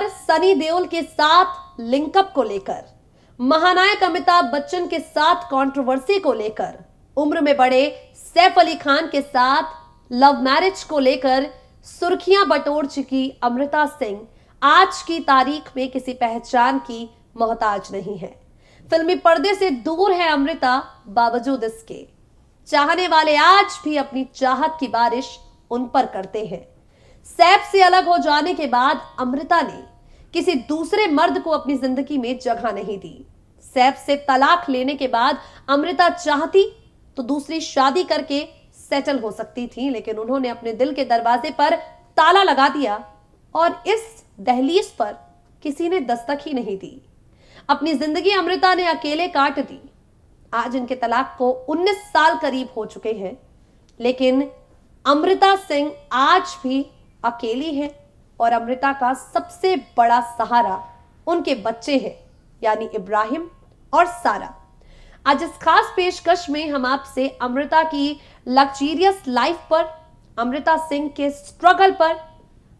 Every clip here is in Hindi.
पर सनी देओल के साथ लिंकअप को लेकर, महानायक अमिताभ बच्चन के साथ कंट्रोवर्सी को लेकर, उम्र में बड़े सैफ अली खान के साथ लव मैरिज को लेकर सुर्खियां बटोर चुकी अमृता सिंह आज की तारीख में किसी पहचान की मोहताज नहीं है। फिल्मी पर्दे से दूर है अमृता, बावजूद इसके चाहने वाले आज भी अपनी चाहत की बारिश उन पर करते हैं। सैफ से अलग हो जाने के बाद अमृता ने किसी दूसरे मर्द को अपनी जिंदगी में जगह नहीं दी। सैफ से तलाक लेने के बाद अमृता चाहती तो दूसरी शादी करके सेटल हो सकती थी, लेकिन उन्होंने अपने दिल के दरवाजे पर ताला लगा दिया और इस दहलीज पर किसी ने दस्तक ही नहीं दी। अपनी जिंदगी अमृता ने अकेले काट दी। आज इनके तलाक को 19 साल करीब हो चुके हैं, लेकिन अमृता सिंह आज भी अकेली है और अमृता का सबसे बड़ा सहारा उनके बच्चे हैं, यानी इब्राहिम और सारा। आज इस खास पेशकश में हम आपसे अमृता की लग्जरियस लाइफ पर, अमृता सिंह के स्ट्रगल पर,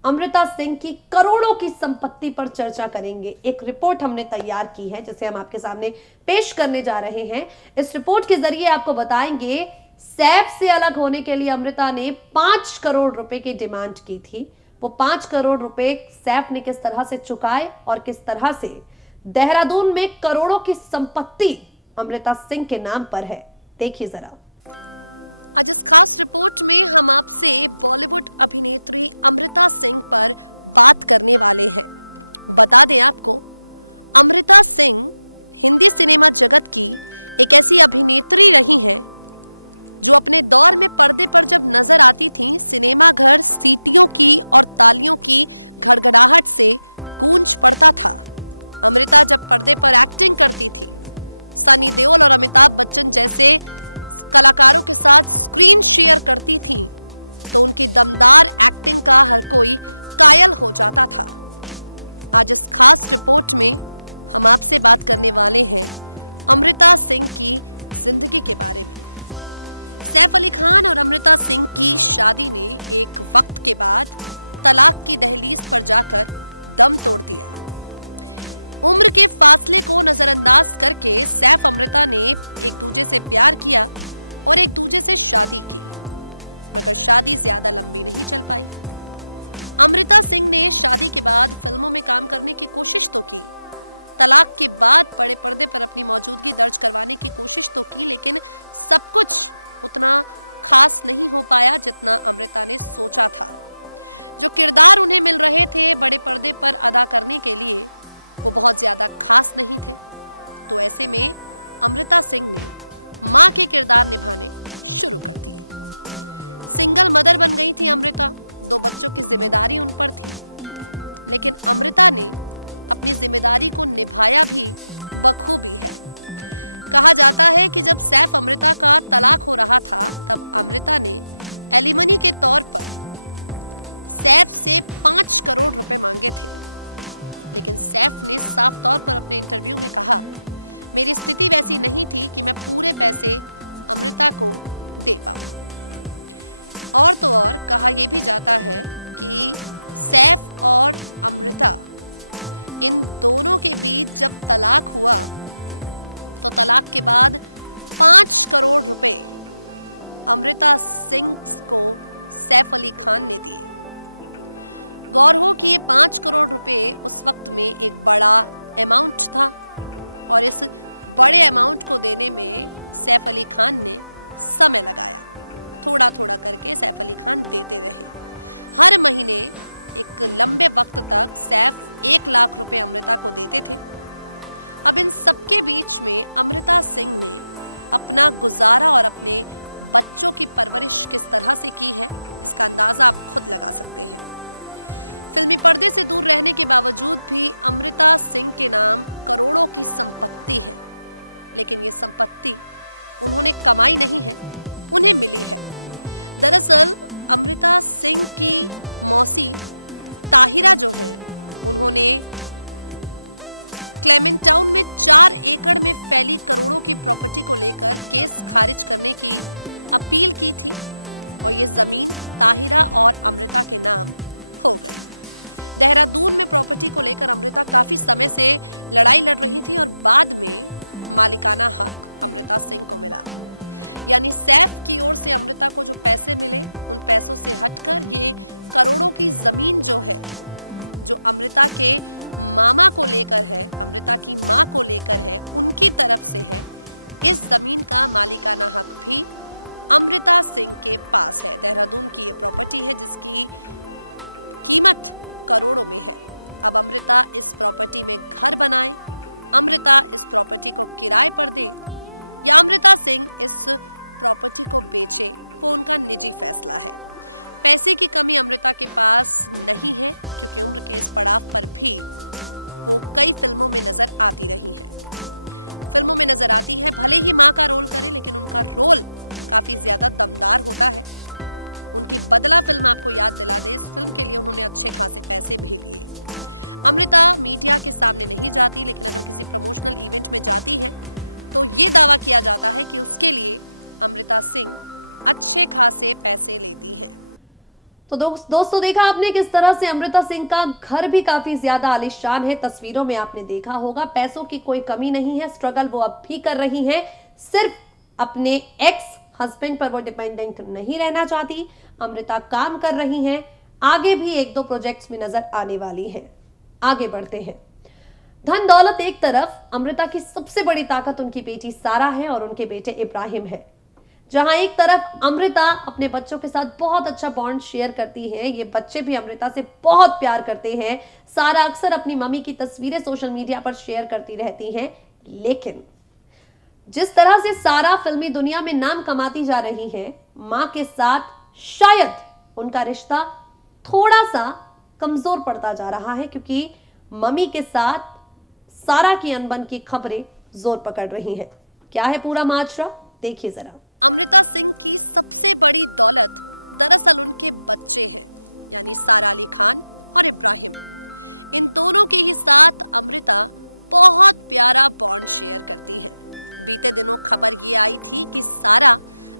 अमृता सिंह की करोड़ों की संपत्ति पर चर्चा करेंगे। एक रिपोर्ट हमने तैयार की है जिसे हम आपके सामने पेश करने जा रहे हैं। इस रिपोर्ट के जरिए आपको बताएंगे सैफ से अलग होने के लिए अमृता ने 5 करोड़ रुपए की डिमांड की थी। वो 5 करोड़ रुपए सैफ ने किस तरह से चुकाए और किस तरह से देहरादून में करोड़ों की संपत्ति अमृता सिंह के नाम पर है, देखिए जरा। आज इस खास रिपोर्ट में हम आपसे बॉलीवुड अभिनेत्री अमृता सिंह पर बात करने वाले हैं। बता दें आपको, अमृता सिंह हिंदी सिनेमा जगत की एक ऐसी अभिनेत्री रही हैं जो अपने दौर में पर्दे पर जब नजर आती थीं, सिनेमा घर सीटियों की और तालियों की घड़घड़ाहट से गूंज पड़ता था। अमृता जब पर्दे पर एक्टिंग करती थी, सनी देओल और अमिताभ बच्चन जैसे कलाकारों के साथ स्क्रीन शेयर करती थीं, तो उनकी दमदार एक्टिंग का हर कोई कायल हो जाता था। आज इस खास रिपोर्ट में हम आपसे बात करने वाले हैं अमृता सिंह की जिंदगी के बारे में। सैफ अली खान और अमृता सिंह की शादी ने एक वक्त के बाद तलाक की दहलीज पर जाकर दम तोड़ दिया। उम्र के फासले को नजरअंदाज करके सैफ अमृता ने एक दूसरे से प्यार किया और एक दूसरे से शादी की, मगर शादी ज्यादा लंबी नहीं चल पाई। अमृता सिंह ने शादी के बाद फिल्मों में काम करने की कोशिश तो की, तलाक के बाद बड़े पर्दे पर अपनी मौजूदगी दर्ज करवाने की कोशिश तो की, लेकिन सब कुछ उतना खास नहीं हो पाया जितना अमृता ने सोचा था। जो किरदार उन्हें मिल रहे थे बड़े पर्दे पर अदा करने के लिए, वो बहुत ज्यादा खास नहीं थे। तो ऐसे में अमृता सिंह ने मां के किरदार निभाने शुरू कर दिए। सिंगल मदर बन गई थी अमृता, 2 बच्चों की जिम्मेदारी उन पर थी, लेकिन अमृता ने अपनी जिम्मेदारी को निभाया भी बखूबी है। कहा जाता है कि जब सैफ अमृता का तलाक हो रहा था, तब अमृता ने एलिमनी के तौर पर सैफ से 5 करोड़ रुपए मांगे थे, लेकिन सैफ ने साफ तौर पर अपने इंटरव्यू में कहा, मेरी स्थिति वैसी नहीं थी कि मैं पूरे पैसे अमृता को दे पाऊं। और तो और कहा यह भी जाता है कि सैफ और अमृता, इन दोनों के बीच जब तलाक हुआ तो तलाक के बाद 5 करोड़ रुपए अमृता सिंह को सैफ अली खान ने दिए। गौर हो कि ये 5 करोड़ रुपए उस वक्त में एक बड़ा अमाउंट था और इस बड़े अमाउंट को देने में सैफ अली खान ने समय लगाया। थोड़ा थोड़ा करके सैफ अली खान देते रहे। हर महीने एक लंबे वक्त तक सैफ 1 लाख रुपए अमृता को देते थे। अब इन सबके बीच में अमृता सिंह ने अपना गुजारा और अपने बच्चों की परवरिश किस तरह से की है, इसका अंदाजा आप खुद लगा सकते हैं। फिल्मी पर्दे से दूर रहने के बावजूद भी अमृता सिंह के नाम करोड़ों की संपत्ति है, लेकिन ये संपत्ति उन्होंने कमाई नहीं है, उन्हें मिली है। दरअसल अमृता सिंह की मौसी ताहिरा जो है, उन्होंने क्लेमेंट टाउन में 4 एकड़ में फैली करोड़ों की प्रॉपर्टी को लेकर केस खारिज करने की अपील की थी और ये जमीन ताहिरा और अमृता के नाम हो गई। देहरादून में प्रॉपर्टी को लेकर अमृता काफी समय से लड़ाई लड़ रही थी और बाद में मालिकाना हक अमृता सिंह को मिला। यानी सैफ की ओर से अमृता को जो पैसे मिले, उन पैसों से हटकर ये करोड़ों की जमीन जो है, जो अमृता के मामा को लेकर है, अमृता की माँ को लेकर है, उनकी तरफ से है, इस जमीन का मालिकाना हक भी अमृता सिंह के पास है। देहरादून की ये प्रॉपर्टी है जिसकी कीमत करोड़ों में है। अब अमृता इस प्रॉपर्टी में घर बनाए, अमृता इस प्रॉपर्टी को किराए पर दे या अमृता सिंह इस प्रॉपर्टी को बेचे, वो उनका निजी फैसला है। पैसे की कमी अमृता के पास नहीं है क्योंकि उम्र के इस पड़ाव पर भी वो कई फिल्मों में नजर आती रही हैं। फिल्मों में नजर आती है, भले ही माँ का रोल करे लेकिन उनका रोल काफी ज्यादा दमदार होता है। उनकी बदला फिल्म आपको याद दिला दे, इस फिल्म के लिए उन्होंने अच्छे खासे पैसे भी लिए। अमृता मीडिया के सामने नहीं जाती, लेकिन अगर किसी प्रमोशनल इवेंट में जाती है तो ये दावा किया जाता है कि उसके लिए अमृता सिंह अच्छे खासे पैसे लेती हैं। तो दोस्तों देखा आपने किस तरह से अमृता सिंह का घर भी काफी ज्यादा आलीशान है। तस्वीरों में आपने देखा होगा, पैसों की कोई कमी नहीं है। स्ट्रगल वो अब भी कर रही हैं, सिर्फ अपने एक्स हस्बैंड पर वो डिपेंडेंट नहीं रहना चाहती। अमृता काम कर रही हैं, आगे भी एक दो प्रोजेक्ट्स में नजर आने वाली हैं। आगे बढ़ते हैं। धन दौलत एक तरफ, अमृता की सबसे बड़ी ताकत उनकी बेटी सारा है और उनके बेटे इब्राहिम है। जहां एक तरफ अमृता अपने बच्चों के साथ बहुत अच्छा बॉन्ड शेयर करती है, ये बच्चे भी अमृता से बहुत प्यार करते हैं। सारा अक्सर अपनी मम्मी की तस्वीरें सोशल मीडिया पर शेयर करती रहती हैं, लेकिन जिस तरह से सारा फिल्मी दुनिया में नाम कमाती जा रही है, मां के साथ शायद उनका रिश्ता थोड़ा सा कमजोर पड़ता जा रहा है, क्योंकि मम्मी के साथ सारा की अनबन की खबरें जोर पकड़ रही हैं। क्या है पूरा माजरा, देखिए जरा। अमृता सिंह की सबसे बड़ी दौलत दरअसल उनके बच्चे हैं, यानी सारा अली खान और इब्राहिम। इन दोनों के ही साथ अमृता बहुत प्यारा बॉन्ड शेयर करती है। बीते दिनों खबर ये आई थी कि सारा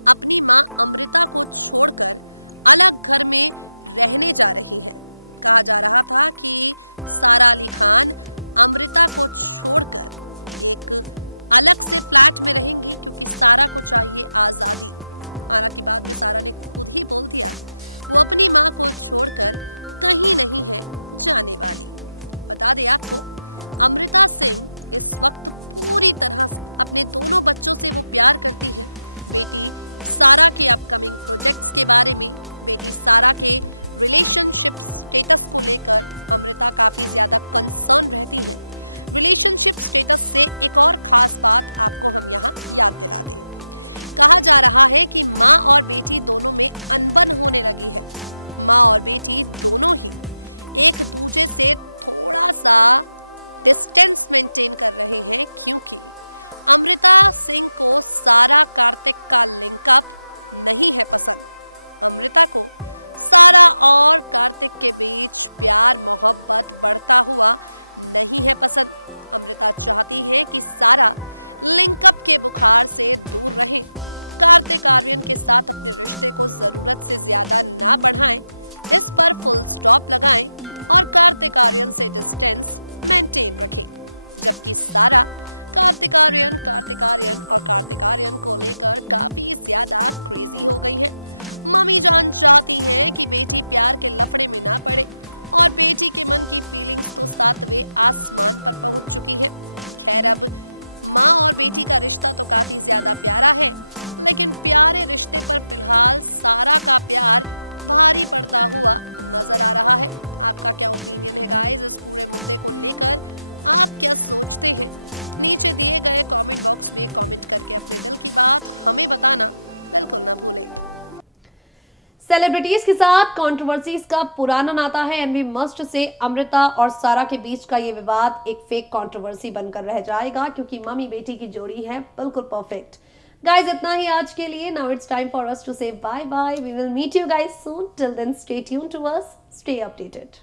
अपनी मां अमृता को छोड़कर अलग घर में रहने जा रही हैं। कहा जा रहा था कि सारा अली खान अमृता को छोड़कर एक अलग से फ्लैट में रहेंगी क्योंकि सारा को चाहिए आजादी। हालांकि बाद में सारा ने खुद ही बोल दिया वो अपनी मां को छोड़कर कहीं नहीं है जाने वाली। बता दें आपको, अमृता सिंह इस वक्त पूरी तरह से अपने दोनों बच्चों से वो प्यार करती है। बेटी सारा के अपकमिंग प्रोजेक्ट्स के बारे में, बेटी सारा के रिलेशनशिप स्टेटस को लेकर अमृता काफी ज्यादा कंसर्न रहती हैं। रिलेशनशिप स्टेटस से एक और खास बात आपको हम यहाँ याद दिला दें। कहा जा रहा है कि माँ और बेटी दोनों में अनबन होने लगी है। माँ और बेटी दोनों ही एक दूसरे से थोड़ा सा डिस्टेंस मेंटेन कर रहे हैं, क्योंकि अमृता सिंह को सारा कार्तिक का लिंकअप नहीं है पसंद। अमृता को सारा और कार्तिक के बीच प्यार मोहब्बत बढ़ता हुआ नहीं है पसंद। अमृता चाहती है कि सारा लिंकअप के बुखार से दूर रहें, कार्तिक आर्यन के साथ अपने रिश्ते को जरूरत से ज्यादा ना बढ़ाएं, इस पर फुल स्टॉप लगाएं और कार्तिक आर्यन से डिस्टेंस मेंटेन रखें। जबकि सारा कार्तिक आर्यन और कार्तिक आर्यन को लेकर काफी ज्यादा क्रेजी हो गई है। मम्मी जान चाहती हैं कि बेटी प्यार के लफड़े में ना पड़े और बेटी के मन की फीलिंग्स तो 7वें आसमान पर पहुंच चुकी हैं। खैर, अब माँ और बेटी का रिश्ता तो काफी ज्यादा प्यारा है, लेकिन प्यारे रिश्ते पर फिलहाल सारा का प्यार भारी पड़ता हुआ नजर आ रहा है। आपका क्या ओपिनियन है गाइस इस पूरे मुद्दे को लेकर? आप क्या सोचते हैं? नीचे दिए गए कमेंट बॉक्स में कमेंट करके अपने दिल की बात हमें बताना बिल्कुल ना भूलें। सेलिब्रिटीज के साथ कंट्रोवर्सीज का पुराना नाता है, and we must say Amrita और सारा के बीच का ये विवाद एक फेक कंट्रोवर्सी बनकर रह जाएगा, क्योंकि मम्मी बेटी की जोड़ी है बिल्कुल परफेक्ट। गाइज इतना ही आज के लिए। Now it's time for us to say bye bye. We will meet you guys soon. Till then stay tuned to us, stay updated.